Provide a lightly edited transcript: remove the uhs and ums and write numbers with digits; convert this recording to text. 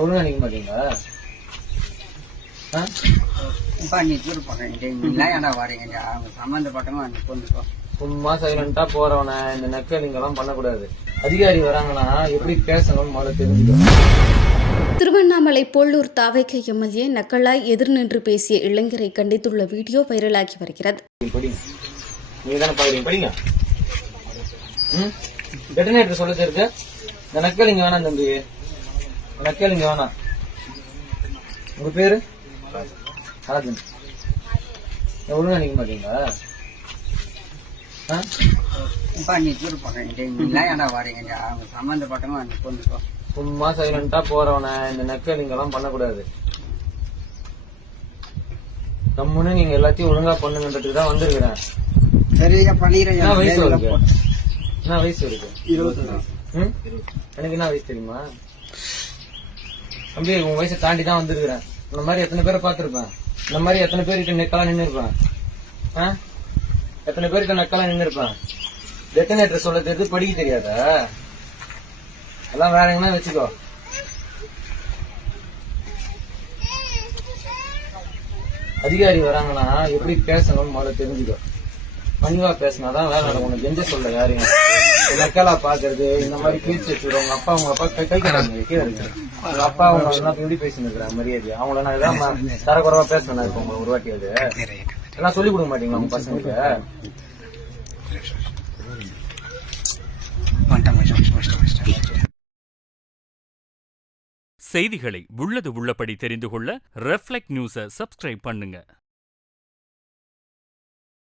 ஒழுங்கா நிக்க மாட்டீங்களா? சும்மா சைலண்டா போறவன இந்த நக்கலிங்க எல்லாம் பண்ணக்கூடாது. அதிகாரி வராங்கன்னா எப்படி பேசணும் முதல்ல தெரிஞ்சுக்கணும். திருவண்ணாமலை போள்ளூர் தாவேக எம்எல்ஏ நக்கலாய் எதிர் நின்று பேசிய இளைஞரை கண்டித்துள்ள வீடியோ வைரலாகி வருகிறது. நீங்க தானே பாக்குறீங்க, படிங்க. டெட்டனேட்டர் சொல்ல இருக்கு. இந்த நக்கலிங்க வேணாம் தம்பி, நக்கலிங்க வேணாம். உங்க பேரு ராஜன். ஒழுங்கா நிக்க மாட்டீங்களா? சும்மா சைலண்டா போறவன இந்த நக்கலிங்க எல்லாம் பண்ணக்கூடாது. கம்முன்னு நீங்க எல்லாத்தையும் ஒழுங்கா பண்ணுங்கன்றதுக்கு தான் வந்திருக்கிறேன். என்ன வயசு இருக்கு? என்ன வயசு இருக்கு? 20. எனக்கு என்ன வயசு தெரியுமா தம்பி? உன் வயசை தாண்டி தான் வந்திருக்கிறேன். இந்த மாதிரி எத்தனை பேரை பார்த்திருப்பேன். இந்த மாதிரி எத்தனை பேர்கிட்ட நெக்கலாம் நின்று இருப்பேன். எத்தனை பேர்கிட்ட நெக்கலாம் நின்று இருப்பேன். டெட்டனேட்டர் சொல்ல தெரியுது, படிக்க தெரியாதா? எல்லாம் வேற எங்கன்னா வச்சுக்கோ. அதிகாரி வராங்கன்னா எப்படி பேசணும் முதல்ல தெரிஞ்சுக்கோ. பணிவா பேசினாதான் வேலை நடக்கும். உனக்கு எந்த சொல்ல யாரையும் நக்கலா பாக்குறது, இந்த மாதிரி பேச்சு வச்சுக்கிறோம். உங்க அப்பா கை கைக்கிறாங்க கீழே இருக்கு. உங்க அப்பா அவங்க எல்லாம் எப்படி பேசிட்டு இருக்கிறாங்க மரியாதையா? அவங்கள நான் எதாவது தரக்குறவா பேசினா இருப்போம். உங்களுக்கு ஒரு வாட்டி அது எல்லாம் சொல்லிக் கொடுக்க மாட்டீங்களா உங்க பசங்களுக்கு? செய்திகளை உள்ளது உள்ளபடி தெரிந்து கொள்ள ரெஃப்ளெக்ட் நியூஸை சப்ஸ்கிரைப் பண்ணுங்க.